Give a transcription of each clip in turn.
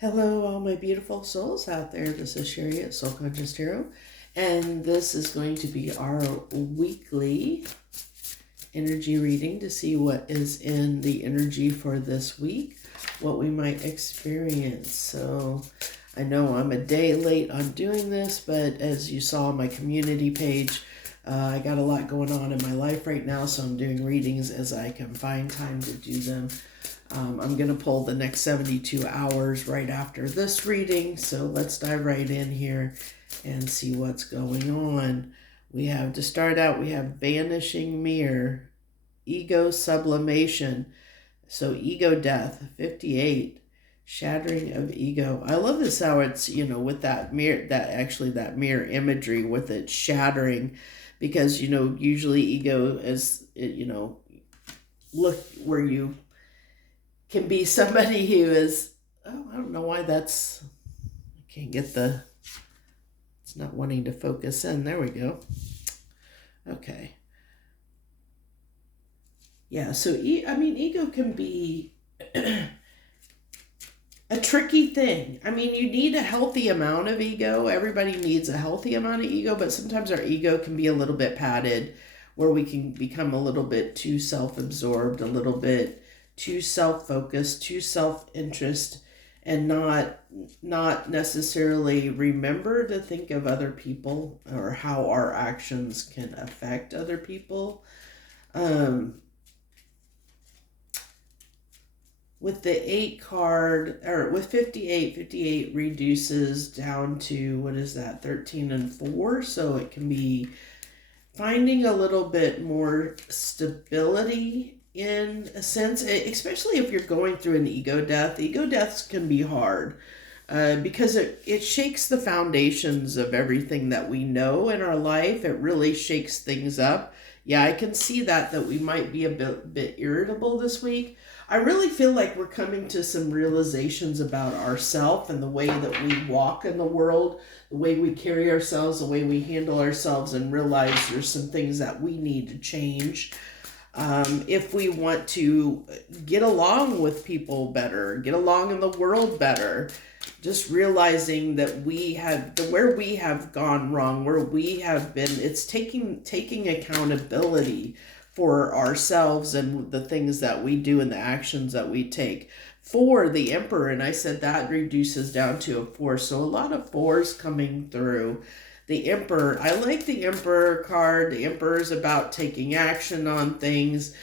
Hello, all my beautiful souls out there. This is Sherry at Soul Conscious Tarot, and this is going to be our weekly energy reading to see what is in the energy for this week, what we might experience. So I know I'm a day late on doing this, but as you saw on my community page, I got a lot going on in my life right now, so I'm doing readings as I can find time to do them. I'm going to pull the next 72 hours right after this reading, so let's dive right in here and see what's going on. We have, to start out, we have Vanishing Mirror, Ego Sublimation, so Ego Death, 58, Shattering of Ego. I love this how it's, with that mirror, that mirror imagery with it shattering, because, usually ego is, look where you can be somebody who is, I don't know why that's, I can't get it's not wanting to focus in. There we go. Okay. Yeah, so, ego can be a tricky thing. You need a healthy amount of ego. Everybody needs a healthy amount of ego, but sometimes our ego can be a little bit padded, where we can become a little bit too self-absorbed, a little bit too self-focused, too self-interest, and not necessarily remember to think of other people or how our actions can affect other people. With the 8 card, or with 58 reduces down to, what is that, 13 and 4, so it can be finding a little bit more stability in a sense, especially if you're going through an ego death. Ego deaths can be hard because it shakes the foundations of everything that we know in our life. It really shakes things up. Yeah, I can see that we might be a bit irritable this week. I really feel like we're coming to some realizations about ourselves and the way that we walk in the world, the way we carry ourselves, the way we handle ourselves, and realize there's some things that we need to change. If we want to get along with people better, get along in the world better, just realizing that where we have gone wrong, where we have been, it's taking accountability for ourselves and the things that we do and the actions that we take. For the Emperor, and I said that reduces down to a 4, so a lot of 4s coming through. The Emperor, I like the Emperor card. The Emperor is about taking action on things,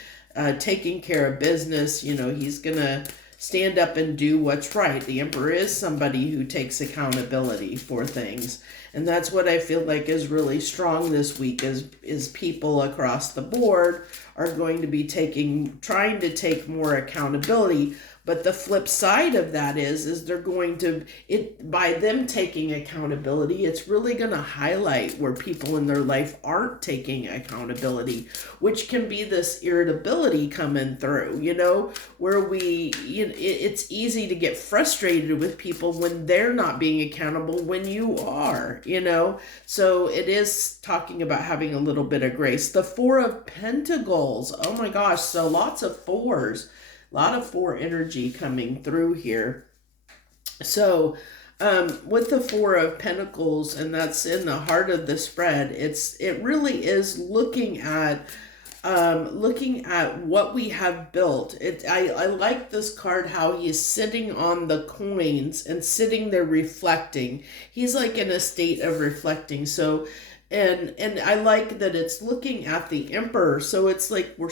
taking care of business. He's going to stand up and do what's right. The Emperor is somebody who takes accountability for things. And that's what I feel like is really strong this week is people across the board are going to be trying to take more accountability. But the flip side of that is they're going to, by them taking accountability, it's really going to highlight where people in their life aren't taking accountability, which can be this irritability coming through, where it's easy to get frustrated with people when they're not being accountable when you are, So it is talking about having a little bit of grace. The 4 of Pentacles, oh my gosh, so lots of 4s. A lot of 4 energy coming through here. So with the 4 of Pentacles, and that's in the heart of the spread, it really is looking at what we have built. I like this card, how he is sitting on the coins and sitting there reflecting. He's like in a state of reflecting. So and I like that it's looking at the Emperor. So it's like we're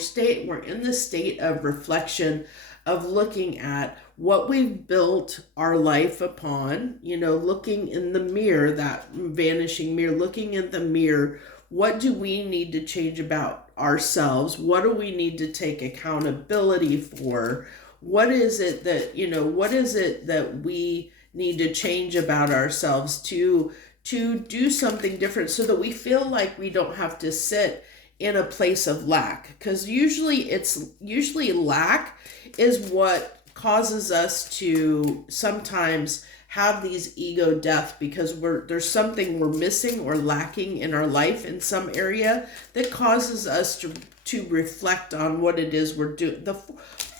in the state of reflection, of looking at what we've built our life upon, looking in the mirror, that vanishing mirror, looking in the mirror. What do we need to change about ourselves? What do we need to take accountability for? What is it that we need to change about ourselves to do something different, so that we feel like we don't have to sit in a place of lack? Because usually lack is what causes us to sometimes have these ego death, because there's something we're missing or lacking in our life in some area that causes us to reflect on what it is we're doing.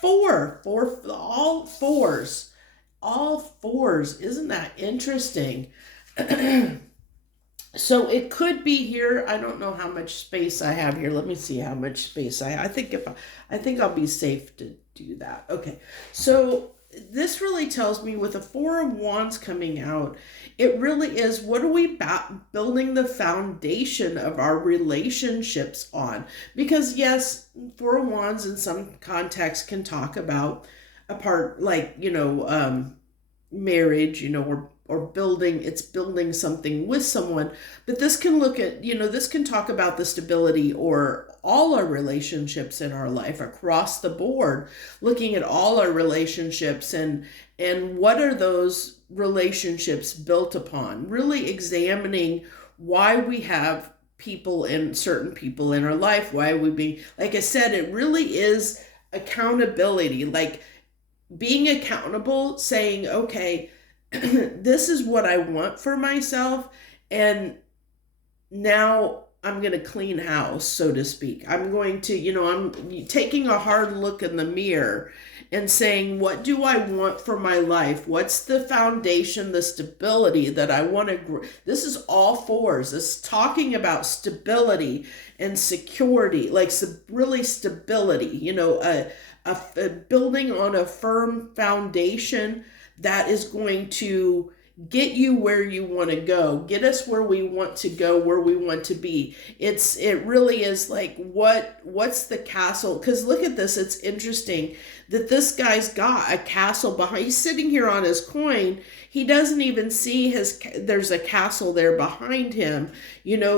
All 4s all fours. Isn't that interesting? So it could be here. I don't know how much space I have here. Let me see how much space I have. I think I'll be safe to do that. Okay. So this really tells me with the Four of Wands coming out, it really is, what are we building the foundation of our relationships on? Because yes, Four of Wands in some context can talk about a part like, marriage, or building something with someone. But this can look at, this can talk about the stability or all our relationships in our life across the board, looking at all our relationships and what are those relationships built upon, really examining why we have certain people in our life, why we being, like I said, it really is accountability, like being accountable, saying, okay, this is what I want for myself, and now I'm going to clean house, so to speak. I'm going to, I'm taking a hard look in the mirror and saying, what do I want for my life? What's the foundation, the stability that I want to grow? This is all fours. It's talking about stability and security, like really stability, a building on a firm foundation that is going to get you where you want to go, get us where we want to go, where we want to be. It really is like, what's the castle? Because look at this, it's interesting that this guy's got a castle behind. He's sitting here on his coin. He doesn't even see there's a castle there behind him,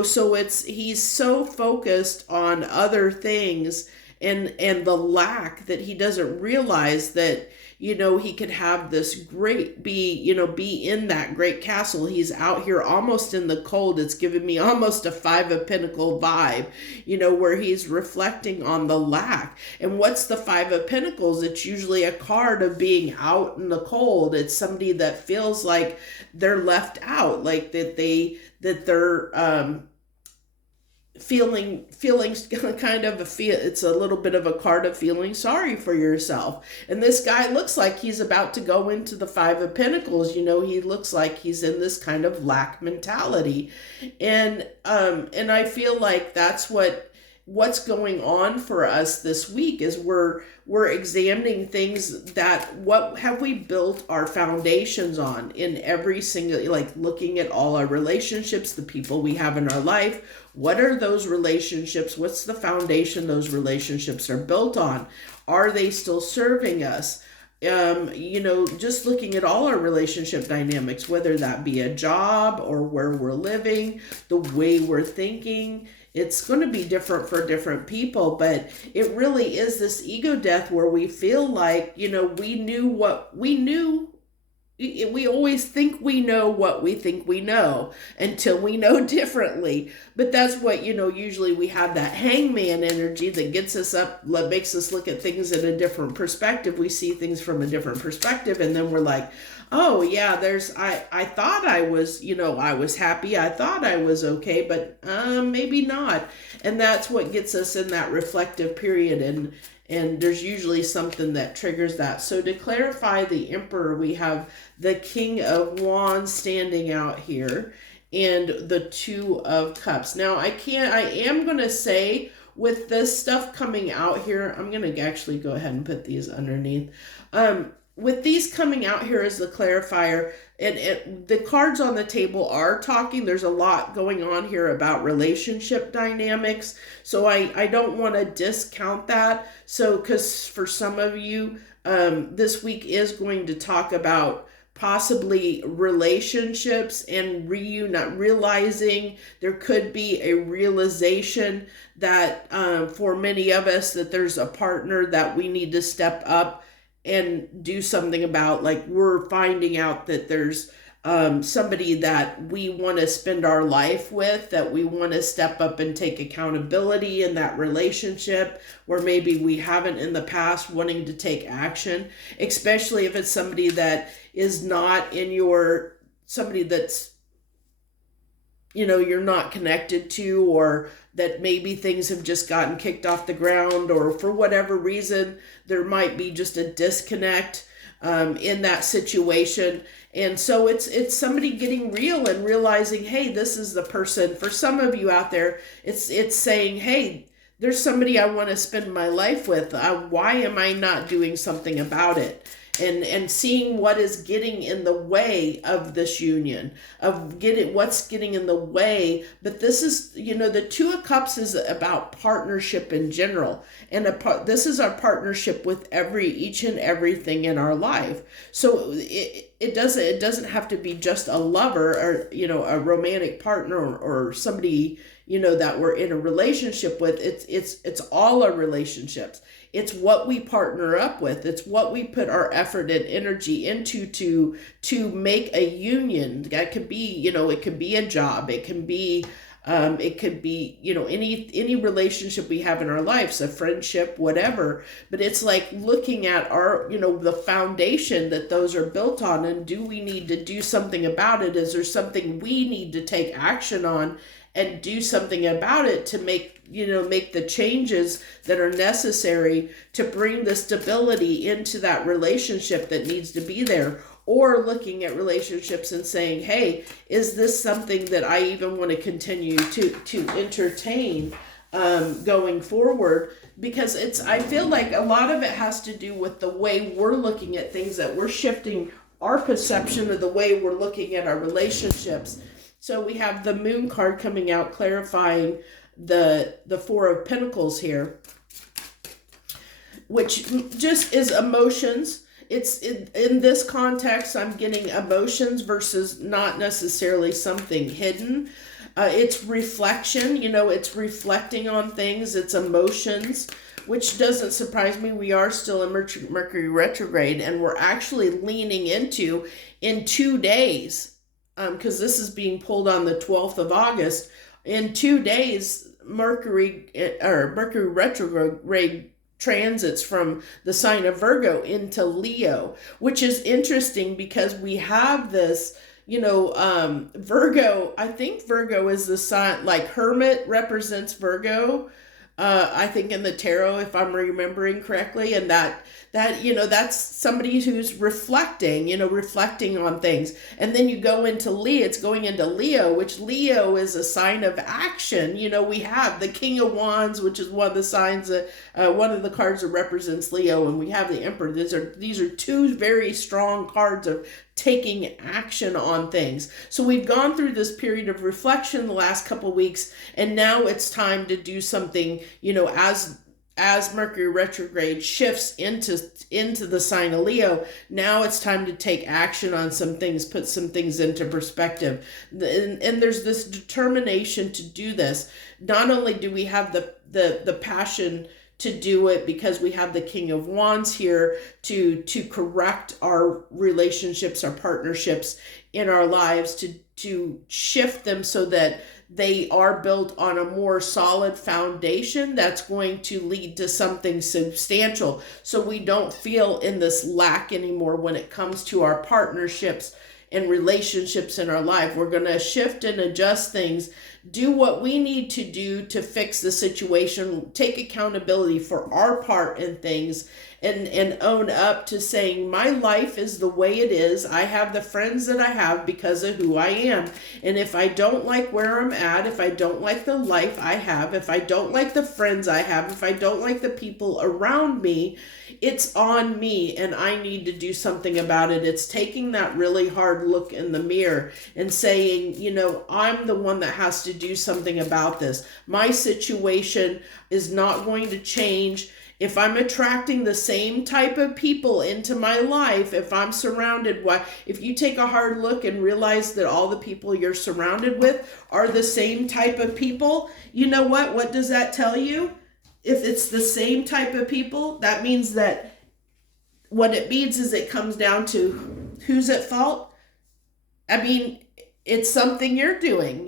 so he's so focused on other things and the lack that he doesn't realize that, he could have this be in that great castle. He's out here almost in the cold. It's giving me almost a Five of Pentacles vibe, where he's reflecting on the lack. And what's the Five of Pentacles? It's usually a card of being out in the cold. It's somebody that feels like they're left out, like that they're feelings kind of it's a little bit of a card of feeling sorry for yourself. And this guy looks like he's about to go into the Five of Pentacles. He looks like he's in this kind of lack mentality. And I feel like that's what's going on for us this week is we're examining things that, what have we built our foundations on in every single, like looking at all our relationships, the people we have in our life. What are those relationships? What's the foundation those relationships are built on? Are they still serving us? Just looking at all our relationship dynamics, whether that be a job or where we're living, the way we're thinking. It's going to be different for different people, but it really is this ego death where we feel like, we knew what we knew. We always think we know what we think we know until we know differently. But that's what, usually we have that hangman energy that gets us up, makes us look at things in a different perspective. We see things from a different perspective, and then we're like, oh yeah, I thought I was, I was happy. I thought I was okay, but maybe not. And that's what gets us in that reflective period. And there's usually something that triggers that. So to clarify the Emperor, we have the King of Wands standing out here and the Two of Cups. Now I am going to say with this stuff coming out here, I'm going to actually go ahead and put these underneath. With these coming out here as the clarifier, and the cards on the table are talking. There's a lot going on here about relationship dynamics. So I don't want to discount that. So, because for some of you, this week is going to talk about possibly relationships and realizing there could be a realization that for many of us that there's a partner that we need to step up and do something about. Like we're finding out that there's somebody that we want to spend our life with, that we want to step up and take accountability in that relationship, where maybe we haven't in the past, wanting to take action, especially if it's somebody that is not somebody that's, you're not connected to, or that maybe things have just gotten kicked off the ground, or for whatever reason, there might be just a disconnect. in that situation. And so it's somebody getting real and realizing, hey, this is the person. For some of you out there, it's saying, hey, there's somebody I want to spend my life with. Why am I not doing something about it? And seeing what is getting in the way of this union, of what's getting in the way. But this is, the Two of Cups is about partnership in general, and this is our partnership with each and everything in our life. So it doesn't have to be just a lover, or a romantic partner, or somebody that we're in a relationship with. It's all our relationships. It's what we partner up with. It's what we put our effort and energy into to make a union. That could be, it could be a job. It can be, any relationship we have in our lives, a friendship, whatever. But it's like looking at our, the foundation that those are built on, and do we need to do something about it? Is there something we need to take action on and do something about it to make the changes that are necessary to bring the stability into that relationship that needs to be there? Or looking at relationships and saying, hey, is this something that I even want to continue to entertain going forward? Because I feel like a lot of it has to do with the way we're looking at things, that we're shifting our perception of the way we're looking at our relationships. So we have the Moon card coming out, clarifying the Four of Pentacles here, which just is emotions. It's in this context, I'm getting emotions versus not necessarily something hidden. It's reflection, it's reflecting on things. It's emotions, which doesn't surprise me. We are still in Mercury retrograde, and we're actually leaning into, in 2 days, because this is being pulled on the 12th of August. In 2 days, Mercury retrograde transits from the sign of Virgo into Leo, which is interesting because we have this, Virgo. I think Virgo is the sign, like Hermit represents Virgo, I think in the tarot, if I'm remembering correctly, and that's somebody who's reflecting on things. And then you go into Leo, it's going into Leo, which Leo is a sign of action. We have the King of Wands, which is one of the signs, one of the cards that represents Leo, and we have the Emperor. These are two very strong cards of taking action on things. So we've gone through this period of reflection the last couple of weeks, and now it's time to do something, as Mercury retrograde shifts into the sign of Leo. Now it's time to take action on some things, put some things into perspective. And there's this determination to do this. Not only do we have the passion to do it, because we have the King of Wands here to correct our relationships, our partnerships in our lives, to shift them so that they are built on a more solid foundation that's going to lead to something substantial. So we don't feel in this lack anymore when it comes to our partnerships and relationships in our life. We're going to shift and adjust things, do what we need to do to fix the situation, take accountability for our part in things, and own up to saying, my life is the way it is. I have the friends that I have because of who I am. And if I don't like where I'm at, if I don't like the life I have, if I don't like the friends I have, if I don't like the people around me, it's on me, and I need to do something about it. It's taking that really hard look in the mirror and saying, I'm the one that has to do something about this. My situation is not going to change. If I'm attracting the same type of people into my life, if I'm surrounded, if you take a hard look and realize that all the people you're surrounded with are the same type of people, you know what? What does that tell you? If it's the same type of people, that means that what it means is it comes down to who's at fault. I mean, it's something you're doing,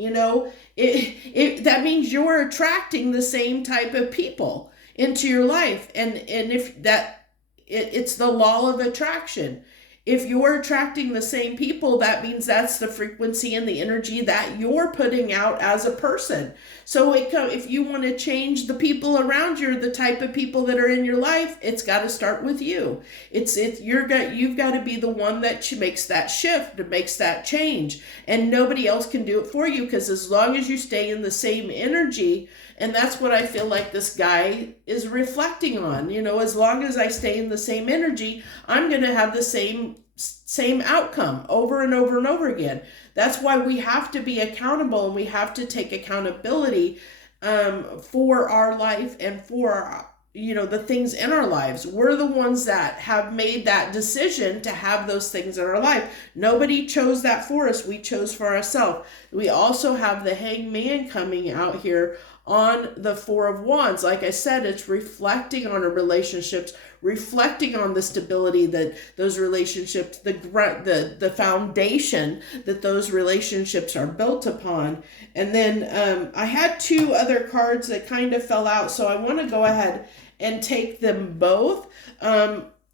that means you're attracting the same type of people into your life. And if that, it's the law of attraction. If you're attracting the same people, that means that's the frequency and the energy that you're putting out as a person. So if you want to change the people around you, the type of people that are in your life, it's got to start with you. You've got to be the one that makes that shift, that makes that change, and nobody else can do it for you, because as long as you stay in the same energy, and that's what I feel like this guy is reflecting on. As long as I stay in the same energy, I'm going to have the same outcome over and over and over again. That's why we have to be accountable, and we have to take accountability for our life and for the things in our lives. We're the ones that have made that decision to have those things in our life. Nobody chose that for us. We chose for ourselves. We also have the Hangman coming out here on the Four of Wands. Like I said, it's reflecting on our relationships, reflecting on the stability that those relationships, the foundation that those relationships are built upon. And then I had two other cards that kind of fell out, so I want to go ahead and take them both.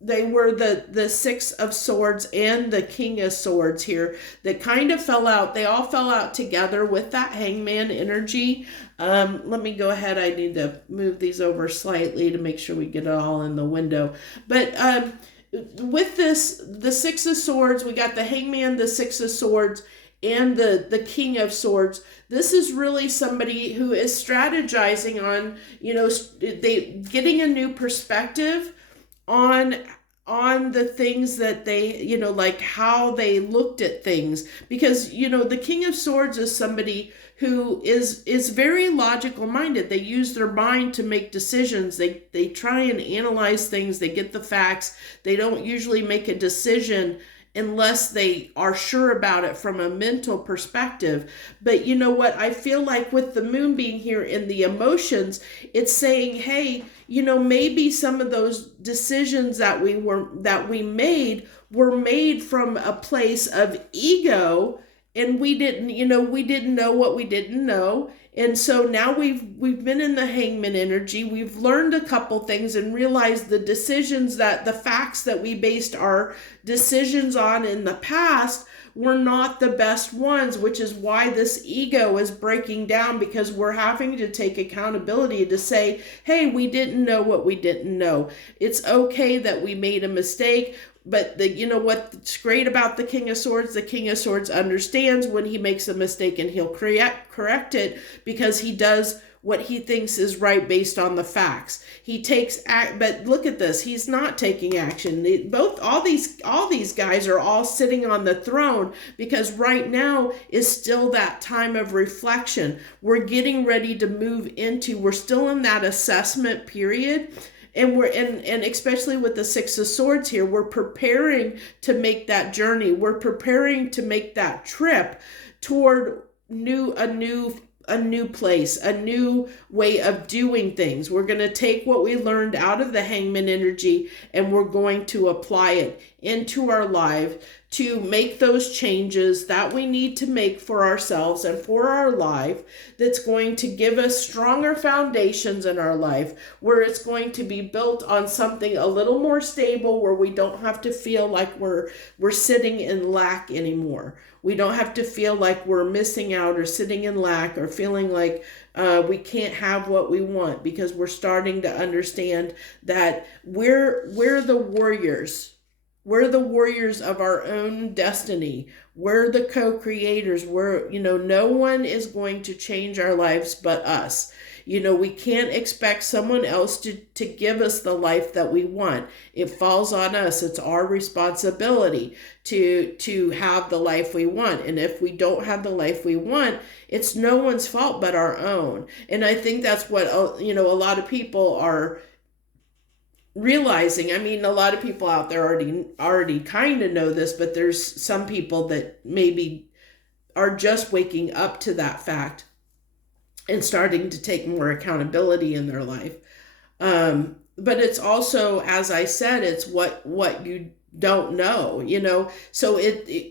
They were the Six of Swords and the King of Swords here that kind of fell out. They all fell out together with that Hangman energy. Let me go ahead. I need to move these over slightly to make sure we get it all in the window. But with this, the Six of Swords, we got the Hangman, the Six of Swords, and the King of Swords. This is really somebody who is strategizing on, getting a new perspective on the things that they, like how they looked at things. Because, the King of Swords is somebody who is very logical minded. They use their mind to make decisions. They try and analyze things. They get the facts. They don't usually make a decision unless they are sure about it from a mental perspective. But you know what? I feel like with the moon being here in the emotions, it's saying, hey, maybe some of those decisions that we made were made from a place of ego, and we didn't know what we didn't know. And so now we've been in the Hangman energy. We've learned a couple things and realized the facts that we based our decisions on in the past were not the best ones, which is why this ego is breaking down, because we're having to take accountability to say, hey, we didn't know what we didn't know. It's okay that we made a mistake. But what's great about the King of Swords understands when he makes a mistake, and he'll correct it, because he does what he thinks is right based on the facts. He takes but look at this, he's not taking action. All these guys are all sitting on the throne, because right now is still that time of reflection. We're getting ready to we're still in that assessment period. And and especially with the Six of Swords here, we're preparing to make that journey. We're preparing to make that trip toward a new place, a new way of doing things. We're going to take what we learned out of the Hangman energy, and we're going to apply it into our life to make those changes that we need to make for ourselves and for our life, that's going to give us stronger foundations in our life, where it's going to be built on something a little more stable, where we don't have to feel like we're sitting in lack anymore. We don't have to feel like we're missing out or sitting in lack, or feeling like we can't have what we want, because we're starting to understand that we're the warriors. We're the warriors of our own destiny. We're the co-creators. No one is going to change our lives but us. We can't expect someone else to give us the life that we want. It falls on us. It's our responsibility to have the life we want. And if we don't have the life we want, it's no one's fault but our own. And I think that's what, a lot of people are realizing. I mean, a lot of people out there already kind of know this, but there's some people that maybe are just waking up to that fact and starting to take more accountability in their life. But it's also, as I said, it's what you don't know, so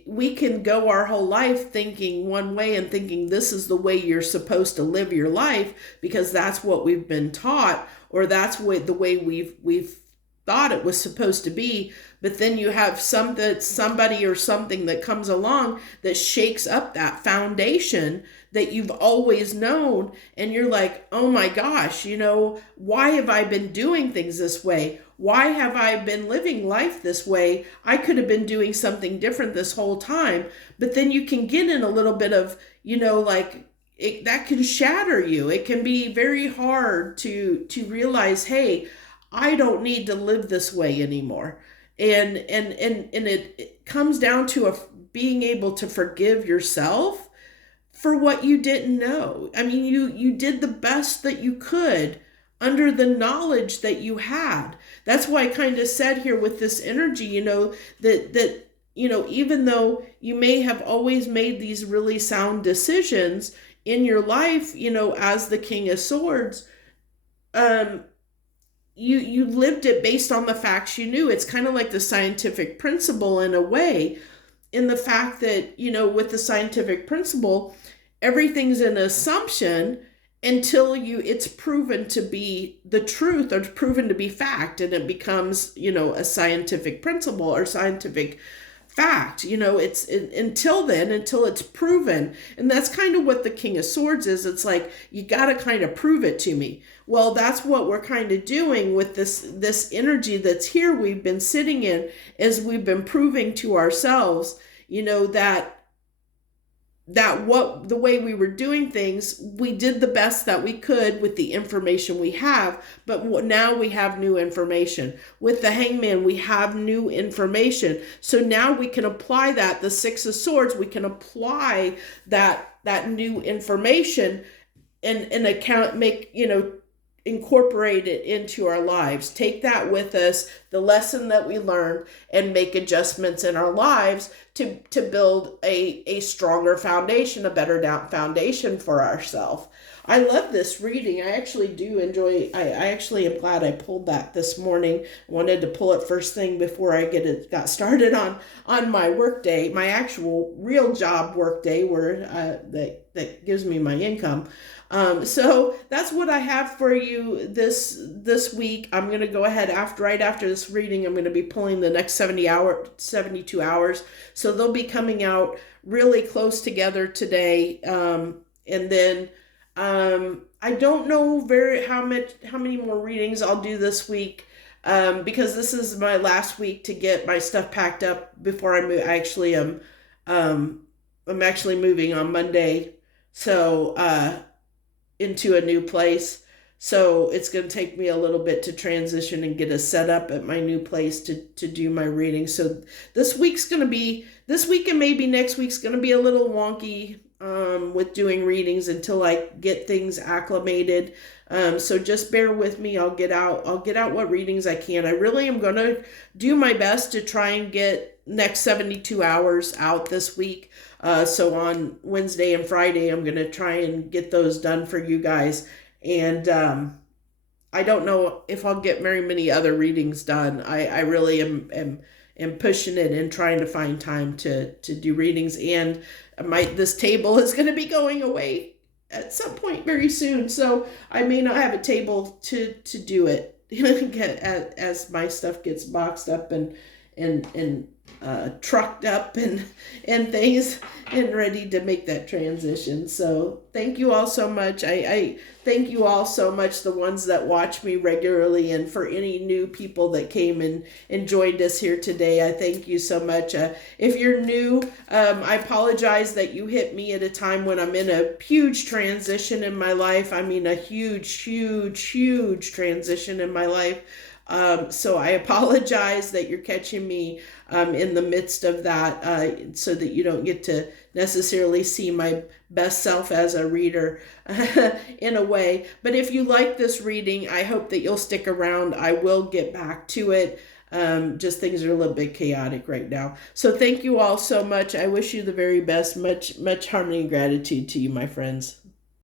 we can go our whole life thinking one way and thinking this is the way you're supposed to live your life, because that's what we've been taught, or that's the way we've thought it was supposed to be, but then you have somebody or something that comes along that shakes up that foundation that you've always known, and you're like, oh my gosh, why have I been doing things this way? Why have I been living life this way? I could have been doing something different this whole time. But then you can get in a little bit of, that can shatter you. It can be very hard to realize, hey, I don't need to live this way anymore. And it comes down to being able to forgive yourself for what you didn't know. I mean, you did the best that you could under the knowledge that you had. That's why I kind of said here with this energy, that even though you may have always made these really sound decisions in your life, as the King of Swords, you lived it based on the facts you knew. It's kind of like the scientific principle in a way, in the fact that, with the scientific principle, everything's an assumption until it's proven to be the truth or proven to be fact, and it becomes, a scientific principle or scientific fact. It's until then, until it's proven. And that's kind of what the King of Swords is. It's like, you got to kind of prove it to me. Well, that's what we're kind of doing with this energy that's here we've been sitting in, as we've been proving to ourselves, that what the way we were doing things, we did the best that we could with the information we have. But now we have new information. With the Hangman, we have new information. So now we can apply that, the Six of Swords, we can apply that new information and incorporate it into our lives. Take that with us, the lesson that we learned, and make adjustments in our lives to build a stronger foundation, a better foundation for ourselves. I love this reading. I actually do enjoy. I actually am glad I pulled that this morning. Wanted to pull it first thing before I got started on my work day, my actual real job work day, where that gives me my income. So that's what I have for you this week. I'm going to go ahead right after this reading. I'm going to be pulling the next 72 hours. So they'll be coming out really close together today. And then, I don't know how many more readings I'll do this week. Because this is my last week to get my stuff packed up before I move. I'm actually moving on Monday. So, into a new place. So it's going to take me a little bit to transition and get us set up at my new place to do my reading. So this week and maybe next week's going to be a little wonky with doing readings until I get things acclimated. So just bear with me. I'll get out what readings I can. I really am going to do my best to try and get next 72 hours out this week. So on Wednesday and Friday, I'm going to try and get those done for you guys. And I don't know if I'll get very many other readings done. I really am pushing it and trying to find time to do readings. And this table is going to be going away at some point very soon. So I may not have a table to do it as my stuff gets boxed up and trucked up and things, and ready to make that transition. So thank you all so much. I thank you all so much, the ones that watch me regularly, and for any new people that came and joined us here today, I thank you so much. If you're new, I apologize that you hit me at a time when I'm in a huge transition in my life. I mean, a huge transition in my life. So I apologize that you're catching me in the midst of that, so that you don't get to necessarily see my best self as a reader in a way. But if you like this reading, I hope that you'll stick around. I will get back to it. Just things are a little bit chaotic right now. So thank you all so much. I wish you the very best. Much harmony and gratitude to you, my friends.